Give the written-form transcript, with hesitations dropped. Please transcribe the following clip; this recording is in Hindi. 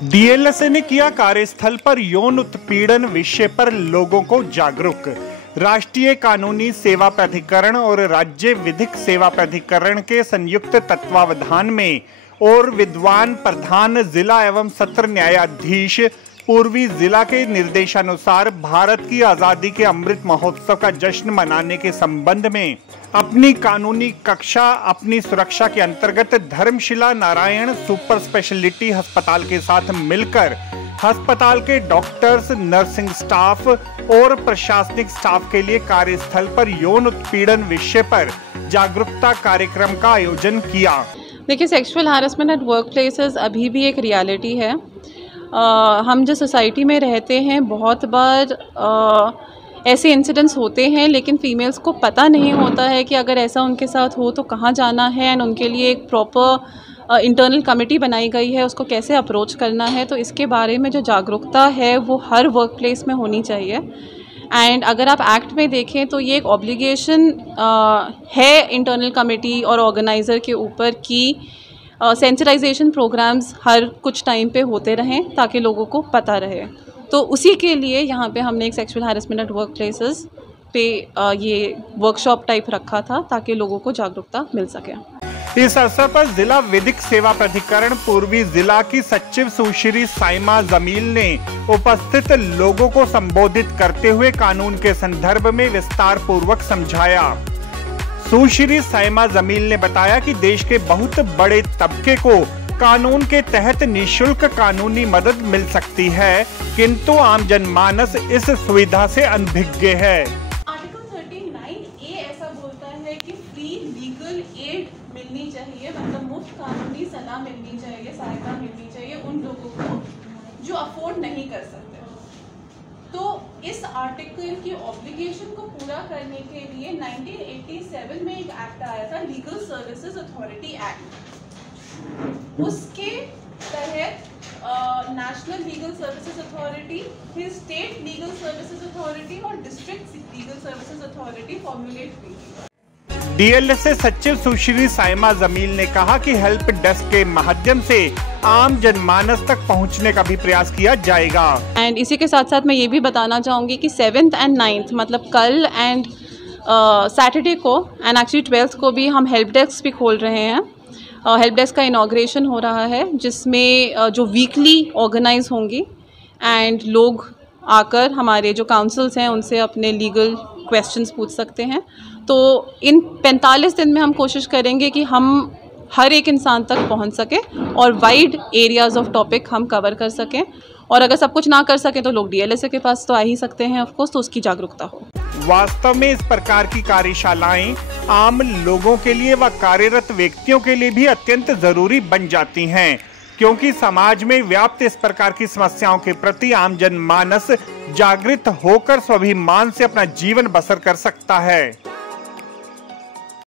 डीएलएसए ने किया कार्यस्थल पर यौन उत्पीड़न विषय पर लोगों को जागरूक। राष्ट्रीय कानूनी सेवा प्राधिकरण और राज्य विधिक सेवा प्राधिकरण के संयुक्त तत्वावधान में और विद्वान प्रधान जिला एवं सत्र न्यायाधीश पूर्वी जिला के निर्देशानुसार भारत की आजादी के अमृत महोत्सव का जश्न मनाने के संबंध में अपनी कानूनी कक्षा अपनी सुरक्षा के अंतर्गत धर्मशिला नारायण सुपर स्पेशलिटी अस्पताल के साथ मिलकर अस्पताल के डॉक्टर्स, नर्सिंग स्टाफ और प्रशासनिक स्टाफ के लिए कार्यस्थल पर यौन उत्पीड़न विषय पर जागरूकता कार्यक्रम का आयोजन किया। देखिए, sexual harassment at work places अभी भी एक रियलिटी है। हम जो सोसाइटी में रहते हैं बहुत बार ऐसे इंसिडेंट्स होते हैं, लेकिन फीमेल्स को पता नहीं होता है कि अगर ऐसा उनके साथ हो तो कहाँ जाना है एंड उनके लिए एक प्रॉपर इंटरनल कमेटी बनाई गई है, उसको कैसे अप्रोच करना है। तो इसके बारे में जो जागरूकता है वो हर वर्क प्लेस में होनी चाहिए। एंड अगर आप एक्ट में देखें तो ये एक ऑब्लिगेशन है इंटरनल कमेटी और ऑर्गेनाइज़र के ऊपर कि सेंसिटाइजेशन प्रोग्राम्स हर कुछ टाइम पे होते रहें ताकि लोगों को पता रहे। तो उसी के लिए यहाँ पे हमने एक sexual harassment at work places पे ये वर्कशॉप टाइप रखा था ताकि लोगों को जागरूकता मिल सके। इस अवसर पर जिला विधिक सेवा प्राधिकरण पूर्वी जिला की सचिव सुश्री साइमा जमील ने उपस्थित लोगों को संबोधित करते हुए कानून के संदर्भ में विस्तार पूर्वक समझाया। सुश्री साइमा जमील ने बताया कि देश के बहुत बड़े तबके को कानून के तहत निःशुल्क कानूनी मदद मिल सकती है, किंतु आम जनमानस इस सुविधा से अनभिज्ञ है। आर्टिकल 39A ऐसा बोलता है कि फ्री लीगल एड मिलनी चाहिए, मतलब मुफ्त कानूनी सलाह मिलनी चाहिए, सहायता मिलनी चाहिए उन लोगों को जो अफोर्ड नहीं कर सकते। तो इस आर्टिकल की ऑब्लिगेशन को पूरा करने के लिए 1987 में एक एक्ट आया था, लीगल सर्विसेज अथॉरिटी एक्ट। उसके तहत नेशनल लीगल सर्विसेज अथॉरिटी, फिर स्टेट लीगल सर्विसेज अथॉरिटी और district legal services authority formulate हुई थी। डीएलएसए सचिव सुश्री साइमा जमील ने कहा कि हेल्प डेस्क के माध्यम से आम जनमानस तक पहुंचने का भी प्रयास किया जाएगा। एंड इसी के साथ साथ मैं ये भी बताना चाहूँगी कि 7th and 9th मतलब कल एंड सैटरडे को एंड एक्चुअली 12th को भी हम हेल्प डेस्क भी खोल रहे हैं। हेल्प डेस्क का इनॉग्रेशन हो रहा है जिसमें जो वीकली ऑर्गेनाइज होंगी एंड लोग आकर हमारे जो काउंसिल्स हैं उनसे अपने लीगल क्वेश्चंस पूछ सकते हैं। तो इन 45 दिन में हम कोशिश करेंगे कि हम हर एक इंसान तक पहुंच सके और वाइड एरियाज ऑफ टॉपिक हम कवर कर सकें। और अगर सब कुछ ना कर सकें तो लोग डीएलएसए के पास तो आ ही सकते हैं ऑफ कोर्स, तो उसकी जागरूकता हो। वास्तव में इस प्रकार की कार्यशालाएं आम लोगों के लिए व कार्यरत व्यक्तियों के लिए भी अत्यंत जरूरी बन जाती हैं, क्योंकि समाज में व्याप्त इस प्रकार की समस्याओं के प्रति आम जनमानस जागृत होकर स्वाभिमान से अपना जीवन बसर कर सकता है।